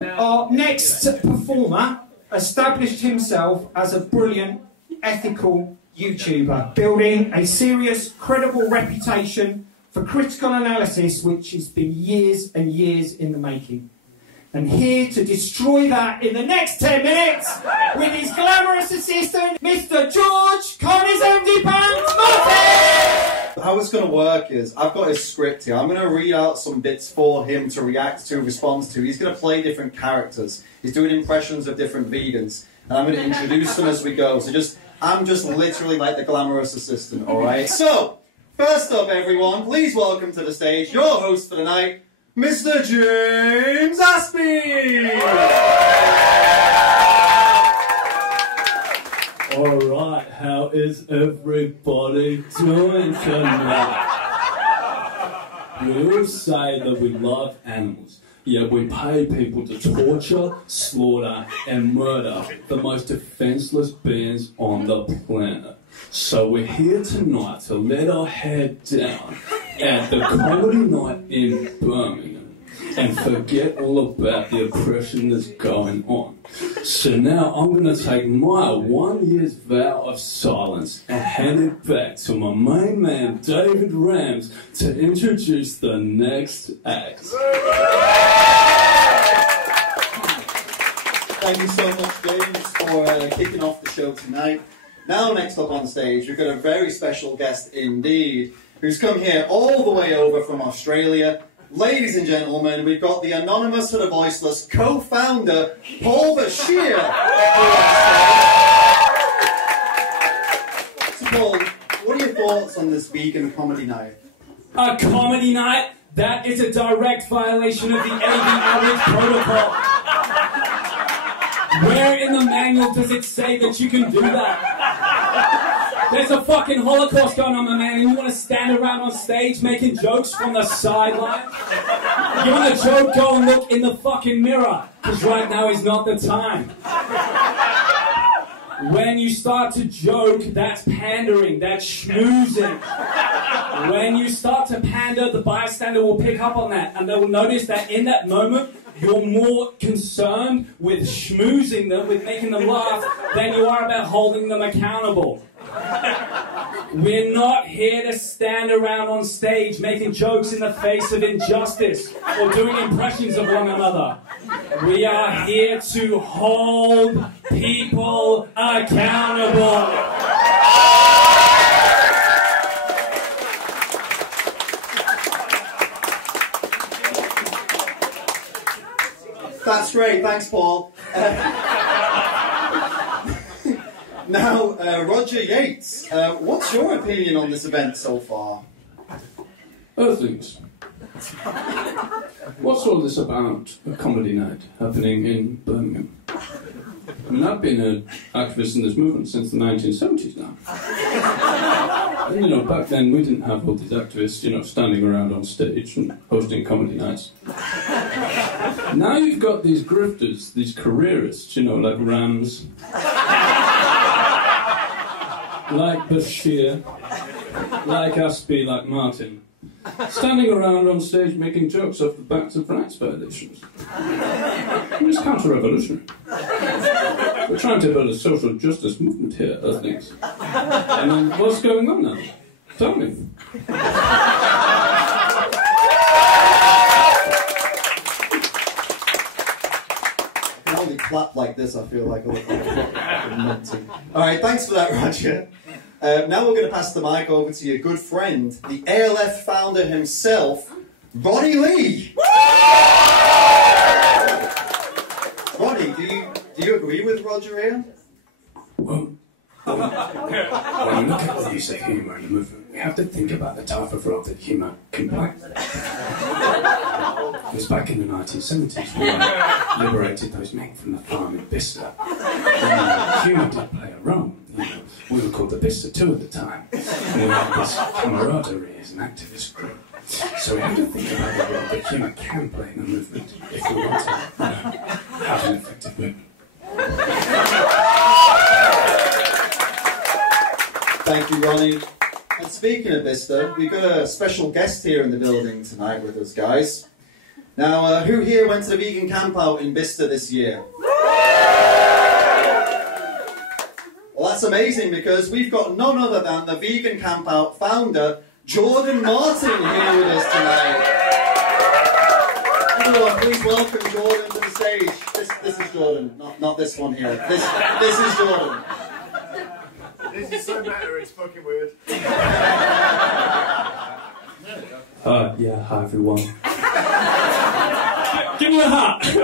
Our next performer established himself as a brilliant, ethical YouTuber, building a serious, credible reputation for critical analysis, which has been years and years in the making. And here to destroy that in the next 10 minutes, with his glamorous assistant, Mr. George Connor's Empty Pants Martin! How it's going to work is, I've got his script here. I'm going to read out some bits for him to react to, respond to. He's going to play different characters. He's doing impressions of different vegans. And I'm going to introduce them as we go. So I'm just literally like the glamorous assistant, alright? So, first up everyone, please welcome to the stage your host for the night, Mr. James Aspie! Alright, how is everybody doing tonight? We all say that we love animals, yet we pay people to torture, slaughter and murder the most defenseless beings on the planet. So we're here tonight to let our head down at the comedy night in Birmingham and forget all about the oppression that's going on. So now I'm going to take my 1 year's vow of silence and hand it back to my main man David Rams to introduce the next act. Thank you so much, James, for kicking off the show tonight. Now, next up on stage, we've got a very special guest indeed, who's come here all the way over from Australia. Ladies and gentlemen, we've got the anonymous to the voiceless co-founder, Paul Bashir. So, Paul, what are your thoughts on this vegan comedy night? A comedy night? That is a direct violation of the AB Outreach Protocol. Where in the manual does it say that you can do that? There's a fucking Holocaust going on, my man, and you want to stand around on stage making jokes from the sideline? You want a joke, go and look in the fucking mirror, because right now is not the time. When you start to joke, that's pandering, that's schmoozing. When you start to pander, the bystander will pick up on that, and they will notice that in that moment, you're more concerned with schmoozing them, with making them laugh, than you are about holding them accountable. We're not here to stand around on stage making jokes in the face of injustice or doing impressions of one another. We are here to hold people accountable. That's great, thanks, Paul. Now, Roger Yates, what's your opinion on this event so far? Earthlings. What's all this about a comedy night happening in Birmingham? I mean, I've been an activist in this movement since the 1970s now. And, you know, back then we didn't have all these activists, you know, standing around on stage and hosting comedy nights. Now you've got these grifters, these careerists, you know, like Rams, like Bashir, like Aspie, like Martin, standing around on stage making jokes off the backs of rights violations. It's counter-revolutionary. We're trying to build a social justice movement here, Earthlings. And then what's going on now? Tell me. Clap like this, I feel like I look like a fucking numpty. Alright, thanks for that, Roger. Now we're going to pass the mic over to your good friend, the ALF founder himself, Ronnie Lee. Ronnie, do you agree with Roger here? Well, when we look at the use of humour in the movement, we have to think about the type of role that humour can play. It was back in the 1970s when we liberated those men from the farm in Bicester. Humour did play a role. You know, we were called the Bicester 2 at the time. And we had this camaraderie as an activist group. So we have to think about the role that humour can play in the movement if we want to, you know, have an effective movement. Thank you, Ronnie. And speaking of Bicester, we've got a special guest here in the building tonight with us, guys. Now, who here went to the vegan camp out in Bicester this year? Well, that's amazing because we've got none other than the vegan camp out founder, Jordan Martin, here with us tonight. Everyone, please welcome Jordan to the stage. This is Jordan, not this one here. This is Jordan. This is so meta, it's fucking weird. Yeah, hi everyone. Give me a hat! Give him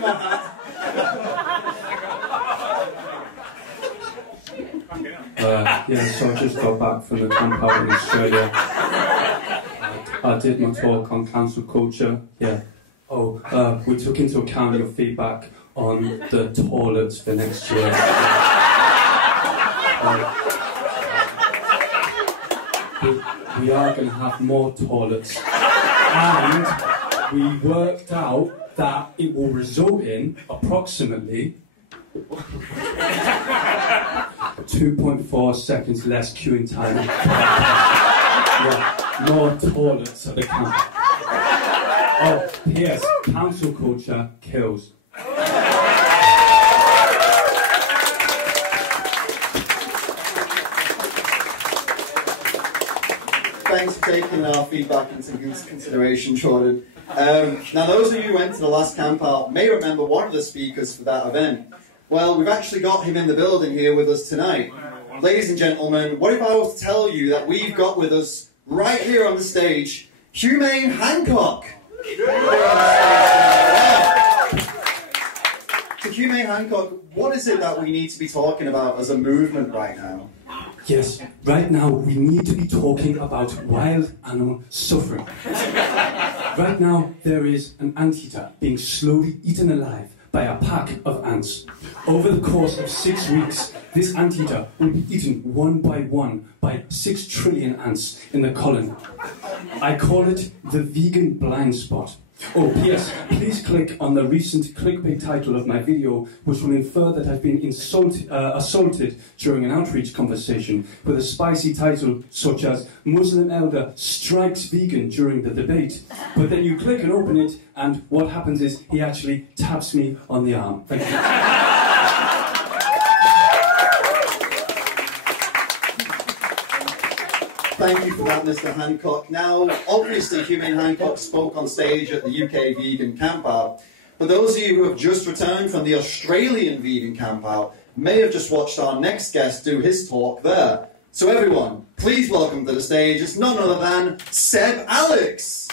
the hat. Yeah, so I just got back from the camp out in Australia. I did my talk on cancel culture. Yeah. Oh, we took into account your feedback on the toilets for next year. We are going to have more toilets, and we worked out that it will result in approximately 2.4 seconds less queuing time. Yeah, more toilets at the camp. Oh, P.S. Cancel culture kills. Thanks for taking our feedback into consideration, Jordan. Now, those of you who went to the last camp out may remember one of the speakers for that event. Well, we've actually got him in the building here with us tonight. Ladies and gentlemen, what if I was to tell you that we've got with us, right here on the stage, Humane Hancock? So, Humane Hancock, what is it that we need to be talking about as a movement right now? Yes, right now we need to be talking about wild animal suffering. Right now there is an anteater being slowly eaten alive by a pack of ants. Over the course of 6 weeks, this anteater will be eaten one by 6 trillion ants in the colony. I call it the vegan blind spot. Oh, P.S. Please click on the recent clickbait title of my video, which will infer that I've been assaulted during an outreach conversation with a spicy title such as Muslim elder strikes vegan during the debate. But then you click and open it, and what happens is he actually taps me on the arm. Thank you. Thank you for that, Mr. Hancock. Now, obviously, Humane Hancock spoke on stage at the UK Vegan Camp Out. But those of you who have just returned from the Australian Vegan Camp Out may have just watched our next guest do his talk there. So everyone, please welcome to the stage, it's none other than Seb Alex.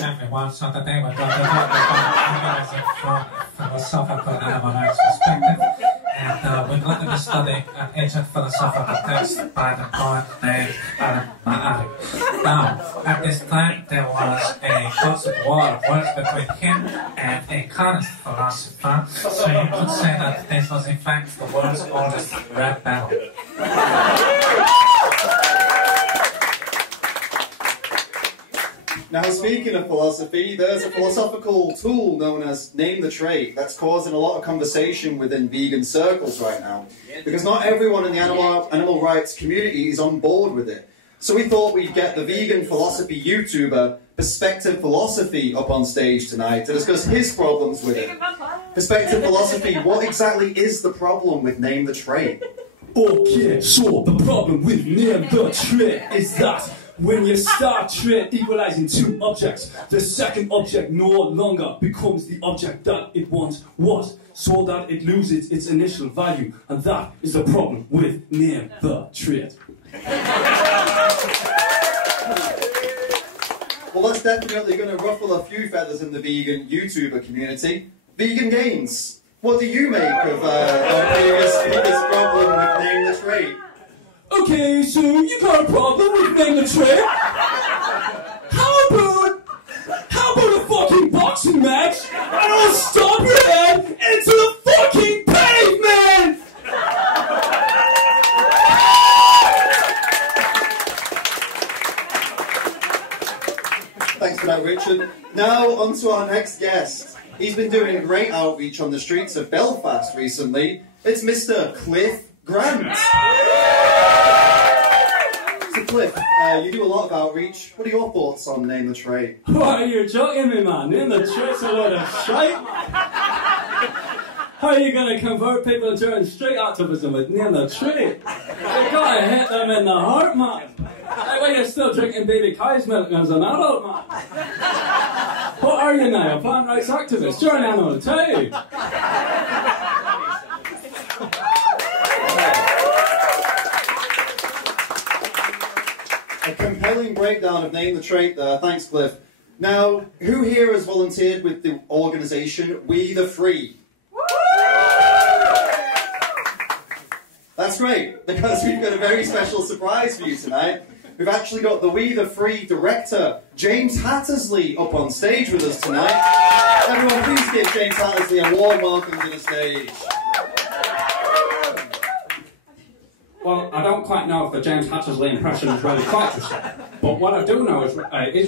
Everyone, so today we're going to talk about from philosophical animal rights perspective. And we're going to be studying an ancient philosophical text by the poet named Adam Ma'ari. Now, at this time, there was a constant war of words between him and a Carnist philosopher, so you could say that this was in fact the world's oldest rap battle. Now, speaking of philosophy, there's a philosophical tool known as Name the Trait that's causing a lot of conversation within vegan circles right now. Because not everyone in the animal rights community is on board with it. So we thought we'd get the vegan philosophy YouTuber Perspective Philosophy up on stage tonight to discuss his problems with it. Perspective Philosophy, what exactly is the problem with Name the Trait? Okay, so the problem with Name the Trait is that when you start trait equalizing two objects, the second object no longer becomes the object that it once was, so that it loses its initial value, and that is the problem with Name the Trait. Well, that's definitely going to ruffle a few feathers in the vegan YouTuber community. Vegan Games, what do you make of our previous speaker's problem with Name the Trait? Okay, so you got a problem with Name the Trait? How about a fucking boxing match and I'll stomp your head into the fucking pavement? Thanks for that, Richard. Now, on to our next guest. He's been doing a great outreach on the streets of Belfast recently. It's Mr. Cliff Grant. So Cliff, you do a lot of outreach. What are your thoughts on Name the Trait? Why are you joking me, man? Name the Trait's a load of shite. How are you going to convert people to doing street activism with Name the Trait? You gotta hit them in the heart, man. Like when you're still drinking baby cow's milk as an adult, man. What are you now? A plant rights activist? You're an animal too. A compelling breakdown of Name the Trait there. Thanks, Cliff. Now, who here has volunteered with the organisation We the Free? That's great, because we've got a very special surprise for you tonight. We've actually got the We the Free director, James Hattersley, up on stage with us tonight. Everyone, please give James Hattersley a warm welcome to the stage. Well, I don't quite know if the James Hattersley impression is really quite just yet, but what I do know is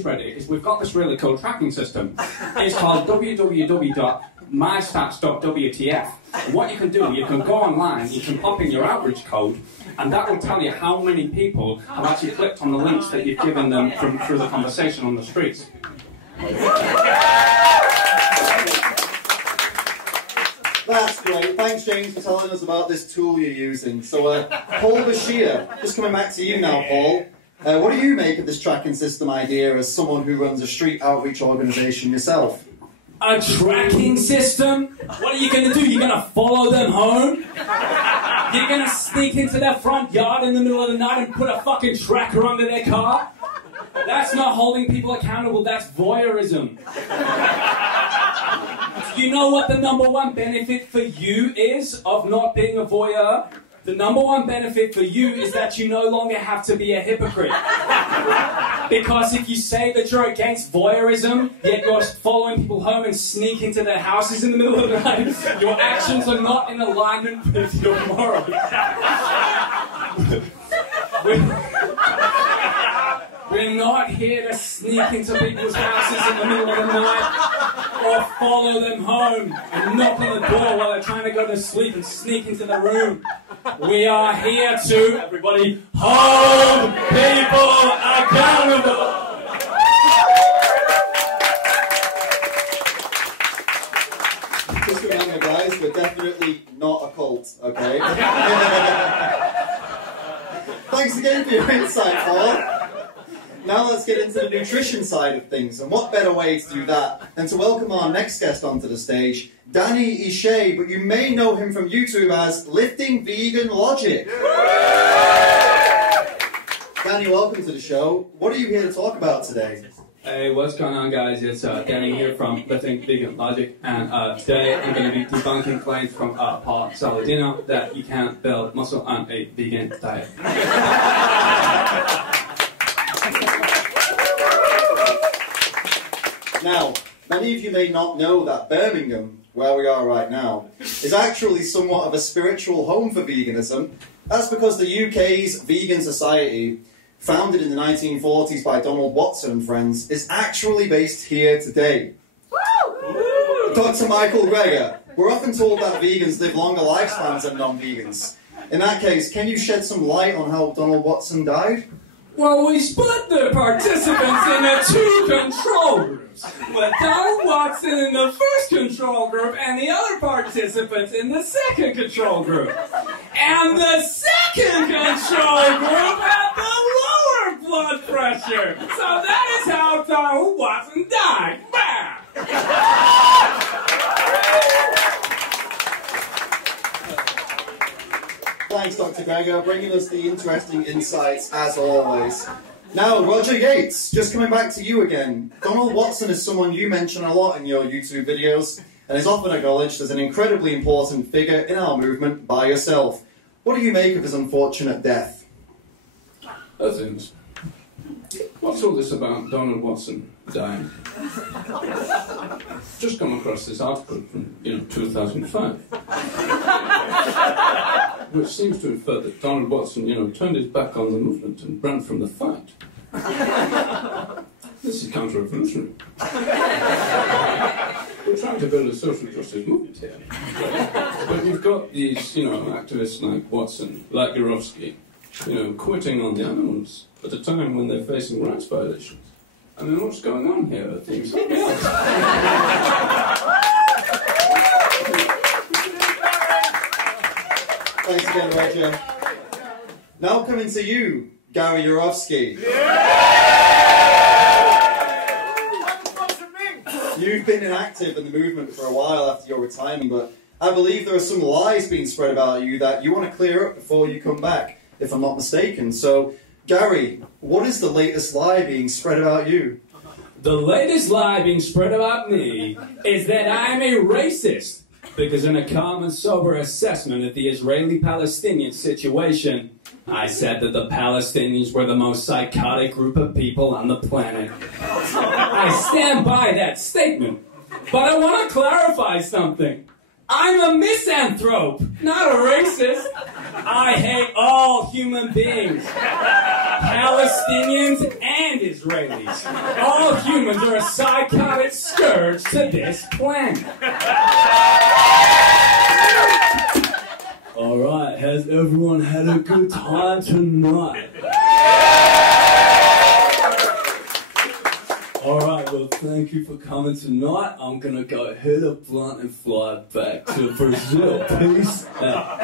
ready is we've got this really cool tracking system. It's called www.mystats.wtf. What you can do, you can go online, you can pop in your outreach code, and that will tell you how many people have actually clicked on the links that you've given them through the conversation on the streets. That's great. Thanks, James, for telling us about this tool you're using. So, Paul Bashir, just coming back to you now, Paul. What do you make of this tracking system idea as someone who runs a street outreach organisation yourself? A tracking system? What are you going to do? You're going to follow them home? You're going to sneak into their front yard in the middle of the night and put a fucking tracker under their car? That's not holding people accountable, that's voyeurism. Do you know what the #1 benefit for you is of not being a voyeur? The #1 benefit for you is that you no longer have to be a hypocrite. Because if you say that you're against voyeurism, yet you're following people home and sneak into their houses in the middle of the night, your actions are not in alignment with your morals. We're not here to sneak into people's houses in the middle of the night or follow them home and knock on the door while they're trying to go to sleep and sneak into the room. We are here to, everybody, hold people accountable. Just remember, guys, we're definitely not a cult, okay? Thanks again for your insight, Paul. Now let's get into the nutrition side of things, and what better way to do that than to welcome our next guest onto the stage, Danny Ishay, but you may know him from YouTube as Lifting Vegan Logic. Danny, welcome to the show. What are you here to talk about today? Hey, what's going on, guys? It's Danny here from Lifting Vegan Logic, and today I'm going to be debunking claims from Paul Saladino that you can't build muscle on a vegan diet. Now, many of you may not know that Birmingham, where we are right now, is actually somewhat of a spiritual home for veganism. That's because the UK's Vegan Society, founded in the 1940s by Donald Watson and friends, is actually based here today. Woo! Dr. Michael Greger, we're often told that vegans live longer lifespans than non-vegans. In that case, can you shed some light on how Donald Watson died? Well, we split the participants into 2 control groups, with Donald Watson in the first control group and the other participants in the second control group. And the second control group had the lower blood pressure. So that is how Donald Watson died. Bam! Thanks, Dr. Greger, bringing us the interesting insights, as always. Now, Roger Yates, just coming back to you again. Donald Watson is someone you mention a lot in your YouTube videos, and is often acknowledged as an incredibly important figure in our movement by yourself. What do you make of his unfortunate death? Things. What's all this about Donald Watson dying? Just come across this article from, 2005. Which seems to infer that Donald Watson, turned his back on the movement and ran from the fight. This is counter-revolutionary. We're trying to build a social justice movement here. But you've got these, activists like Watson, like Yorovsky, quitting on the animals at a time when they're facing rights violations. I mean, what's going on here? I think something else. Thanks again, Roger. Now coming to you, Gary Yourofsky. You've been inactive in the movement for a while after your retirement, but I believe there are some lies being spread about you that you want to clear up before you come back, if I'm not mistaken. So, Gary, what is the latest lie being spread about you? The latest lie being spread about me is that I'm a racist, because in a calm and sober assessment of the Israeli-Palestinian situation, I said that the Palestinians were the most psychotic group of people on the planet. I stand by that statement, but I want to clarify something. I'm a misanthrope, not a racist. I hate all human beings, Palestinians and Israelis. All humans are a psychotic scourge to this planet. Alright, has everyone had a good time tonight? Alright, well, thank you for coming tonight. I'm gonna go hit a blunt and fly back to Brazil. Peace out.